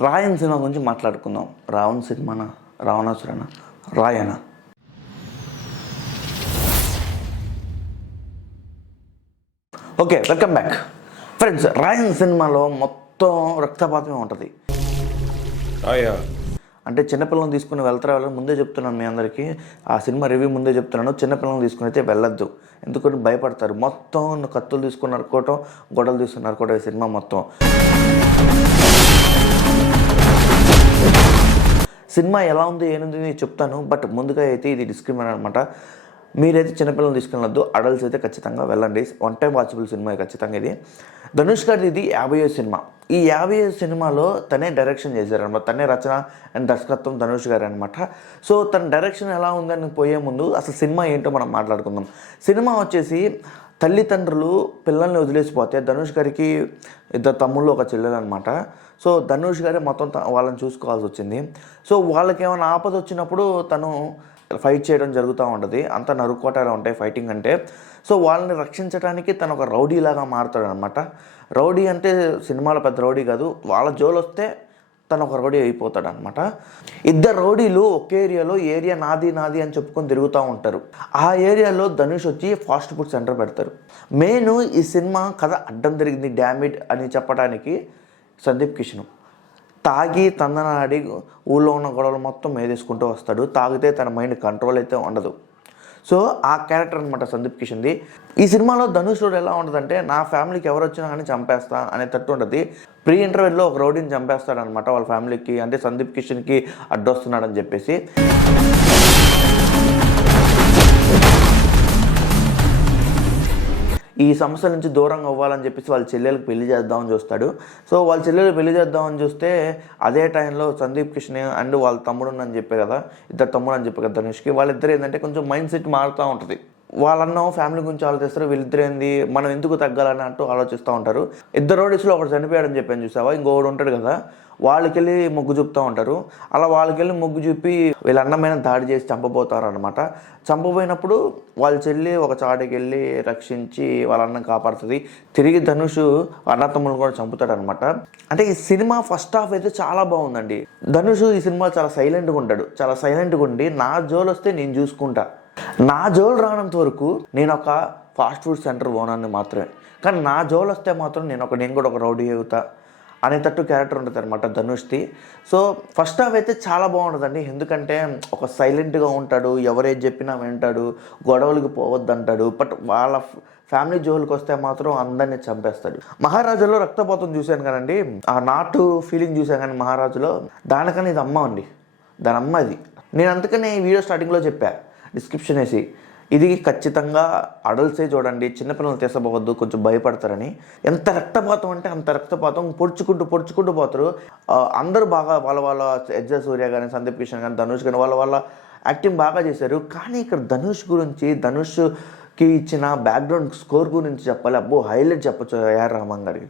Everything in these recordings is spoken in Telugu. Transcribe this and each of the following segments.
రాయన్ సినిమా గురించి మాట్లాడుకుందాం. రావణ్ సినిమానా, రావణాసురనా, రాయనా? Okay, welcome back friends. Raayan సినిమాలో మొత్తం రక్తపాతమే ఉంటుంది. అంటే చిన్నపిల్లలను తీసుకుని వెళ్తారా ముందే చెప్తున్నాను మీ అందరికీ. ఆ సినిమా రివ్యూ ముందే చెప్తున్నాను, చిన్నపిల్లలను తీసుకుని అయితే వెళ్ళొద్దు. ఎందుకంటే భయపడతారు. మొత్తం కత్తులు తీసుకుని నరుకోవటం, గొడవలు తీసుకుని నరుకోవటం ఈ సినిమా మొత్తం. సినిమా ఎలా ఉంది ఏనుంది చెప్తాను, బట్ ముందుగా అయితే ఇది డిస్క్రిమినేట్ అనమాట. మీరైతే చిన్నపిల్లలు తీసుకెళ్ళొద్దు, అడల్ట్స్ అయితే ఖచ్చితంగా వెళ్ళండి. వన్ టైం వాచబుల్ సినిమా ఖచ్చితంగా ఇది. ధనుష్ గారిది ఇది 50వ సినిమా. ఈ 50వ సినిమాలో తనే డైరెక్షన్ చేశారనమాట. తనే రచన అండ్ దర్శకత్వం ధనుష్ గారు అనమాట. సో తన డైరెక్షన్ ఎలా ఉందని పోయే ముందు అసలు సినిమా ఏంటో మనం మాట్లాడుకుందాం. సినిమా వచ్చేసి తల్లిదండ్రులు పిల్లల్ని వదిలేసిపోతే, ధనుష్ గారికి 2 తమ్ముళ్ళు 1 చెల్లెలు అనమాట. సో ధనుష్ గారే మొత్తం వాళ్ళని చూసుకోవాల్సి వచ్చింది. సో వాళ్ళకి ఏమైనా ఆపద వచ్చినప్పుడు తను ఫైట్ చేయడం జరుగుతూ ఉంటుంది. అంతా నరుక్కోటాలు ఉంటాయి ఫైటింగ్ అంటే. సో వాళ్ళని రక్షించడానికి తను ఒక రౌడీలాగా మారుతాడు అనమాట. రౌడీ అంటే సినిమాలో పెద్ద రౌడీ కాదు, వాళ్ళ జోలు వస్తే తను ఒక రౌడీ అయిపోతాడు అనమాట. 2 రౌడీలు ఒకే ఏరియా నాది అని చెప్పుకొని తిరుగుతూ ఉంటారు. ఆ ఏరియాలో ధనుష్ వచ్చి ఫాస్ట్ ఫుడ్ సెంటర్ పెడతారు. మెయిన్ ఈ సినిమా కథ అడ్డం జరిగింది డ్యామేజ్ అని చెప్పడానికి సందీప్ కిషన్ తాగి తందనాడి ఊళ్ళో ఉన్న గొడవలు మొత్తం మేదేసుకుంటూ వస్తాడు. తాగితే తన మైండ్ కంట్రోల్ అయితే ఉండదు. సో ఆ క్యారెక్టర్ అనమాట సందీప్ కిషన్ది. ఈ సినిమాలో ధనుష్ రోడ్ ఎలా ఉంటుందంటే, నా ఫ్యామిలీకి ఎవరు వచ్చినా కానీ చంపేస్తా అనే తట్టు ఉంటుంది. ప్రీ ఇంటర్వెల్లో ఒక రౌడీని చంపేస్తాడనమాట వాళ్ళ ఫ్యామిలీకి, అంటే సందీప్ కిషన్కి అడ్డొస్తున్నాడని చెప్పేసి. ఈ సమస్య నుంచి దూరంగా అవ్వాలని చెప్పేసి వాళ్ళ చెల్లెలకు పెళ్లి చేద్దామని చూస్తాడు. సో వాళ్ళ చెల్లెలు పెళ్లి చేద్దామని చూస్తే అదే టైంలో సందీప్ కిషన్ అండ్ వాళ్ళ తమ్ముడు అని చెప్పే కదా, 2 తమ్ముడు అని చెప్పే కదా ధనుష్కి, వాళ్ళిద్దరు ఏంటంటే కొంచెం మైండ్ సెట్ మారుతూ ఉంటుంది. వాళ్ళన్న ఫ్యామిలీ గురించి ఆలోచిస్తారు, వీళ్ళిద్దరు ఏంది మనం ఎందుకు తగ్గాలని అంటూ ఆలోచిస్తూ ఉంటారు. 2 రౌడీస్లో ఒకటి చనిపోయాడని చెప్పాను చూసావా, ఇంకొకడు ఉంటాడు కదా, వాళ్ళకెళ్ళి మొగ్గు చూపుతూ ఉంటారు. అలా వాళ్ళకెళ్ళి మొగ్గు చూపి వీళ్ళ అన్నమైన దాడి చేసి చంపబోతారు అనమాట. చంపబోయినప్పుడు వాళ్ళ చెల్లి ఒక చాటుకి వెళ్ళి రక్షించి వాళ్ళ అన్నం కాపాడుతుంది. తిరిగి ధనుష్ అన్నతమ్ములను కూడా చంపుతాడు అనమాట. అంటే ఈ సినిమా ఫస్ట్ హాఫ్ అయితే చాలా బాగుందండి. ధనుష్ ఈ సినిమా చాలా సైలెంట్గా ఉంటాడు. చాలా సైలెంట్గా ఉండి నా జోలు వస్తే నేను చూసుకుంటా, నా జోలు రానంత వరకు నేను ఒక ఫాస్ట్ ఫుడ్ సెంటర్ ఓనర్ని మాత్రమే, కానీ నా జోలు వస్తే మాత్రం నేను కూడా ఒక రౌడీ అవుతా అనేటట్టు క్యారెక్టర్ ఉంటుంది అనమాట ధనుష్ది. సో ఫస్ట్ హాఫ్ అయితే చాలా బాగుంటుందండి. ఎందుకంటే ఒక సైలెంట్గా ఉంటాడు, ఎవరేది చెప్పినా వింటాడు, గొడవలకి పోవద్దంటాడు. బట్ వాళ్ళ ఫ్యామిలీ జోలికి వస్తే మాత్రం అందరినీ చంపేస్తాడు. మహారాజులో రక్తపాతం చూశాను కానండి, ఆ నాటు ఫీలింగ్ చూశాను కానీ మహారాజులో, దానికన్నా ఇది అమ్మ అండి, దాని అమ్మ అది. నేను అందుకనే ఈ వీడియో స్టార్టింగ్లో చెప్పా, డిస్క్రిప్షన్ వేసి, ఇది ఖచ్చితంగా అడల్ట్సే చూడండి, చిన్నపిల్లలు తీసపోవద్దు, కొంచెం భయపడతారని. ఎంత రక్తపాతం అంటే అంత రక్తపాతం, పొడుచుకుంటూ పోతారు. అందరూ బాగా వాళ్ళ ఎజ్జా సూర్య కానీ, సందీప్ కిషన్ కానీ, ధనుష్ కానీ వాళ్ళ యాక్టింగ్ బాగా చేశారు. కానీ ఇక్కడ ధనుష్కి ఇచ్చిన బ్యాక్గ్రౌండ్ స్కోర్ గురించి చెప్పాలి. అబ్బో హైలైట్ చెప్పచ్చు ఏఆర్ రెహమాన్ గారికి.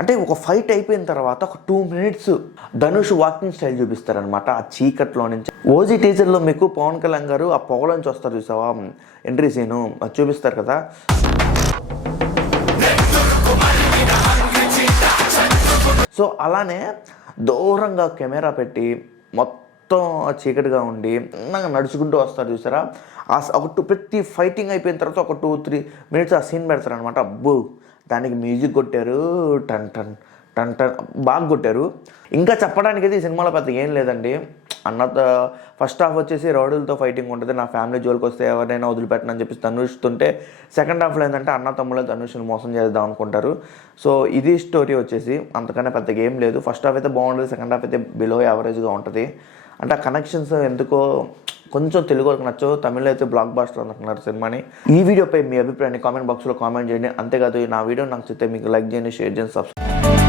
అంటే ఒక ఫైట్ అయిపోయిన తర్వాత ఒక 2 minutes ధనుష్ వాకింగ్ స్టైల్ చూపిస్తారనమాట ఆ చీకట్లో నుంచి. ఓజీ టీజర్లో మీకు పవన్ కళ్యాణ్ గారు ఆ పొగల నుంచి వస్తారు చూసావా, ఎంట్రీ సీను అది చూపిస్తారు కదా. సో అలానే దూరంగా కెమెరా పెట్టి మొత్తం చీకటిగా ఉండి నడుచుకుంటూ వస్తారు చూసారా. ప్రతి ఫైటింగ్ అయిపోయిన తర్వాత ఒక 2-3 minutes ఆ సీన్ పెడతారనమాట. అబ్బో దానికి మ్యూజిక్ కొట్టారు, టన్ టన్ టన్ టన్ బాగా కొట్టారు. ఇంకా చెప్పడానికి అయితే ఈ సినిమాలో పెద్ద ఏం లేదండి. ఫస్ట్ హాఫ్ వచ్చేసి రౌడీలతో ఫైటింగ్ ఉంటుంది, నా ఫ్యామిలీ జోలికి వస్తే ఎవరైనా వదిలిపెట్టనని చెప్పేసి ధనుష్తుంటే, సెకండ్ హాఫ్లో ఏంటంటే అన్న తమ్ముళ్ళే ధనుష్ని మోసం చేద్దాం అనుకుంటారు. సో ఇది స్టోరీ వచ్చేసి, అంతకన్నా పెద్దగా ఏం లేదు. ఫస్ట్ హాఫ్ అయితే బాగుంటుంది, సెకండ్ హాఫ్ అయితే బిలో యావరేజ్గా ఉంటుంది. అంటే ఆ కనెక్షన్స్ ఎందుకో కొంచెం తెలుగు వాళ్ళకి నచ్చవు, తమిళ్లో అయితే బ్లాక్ బాస్టర్ అనుకున్నారు సినిమాని. ఈ వీడియోపై మీ అభిప్రాయాన్ని కామెంట్ బాక్స్లో కామెంట్ చేయండి. అంతేకాదు నా వీడియో నచ్చితే మీకు లైక్ చేయండి, షేర్ చేయండి, సబ్స్క్రైబ్.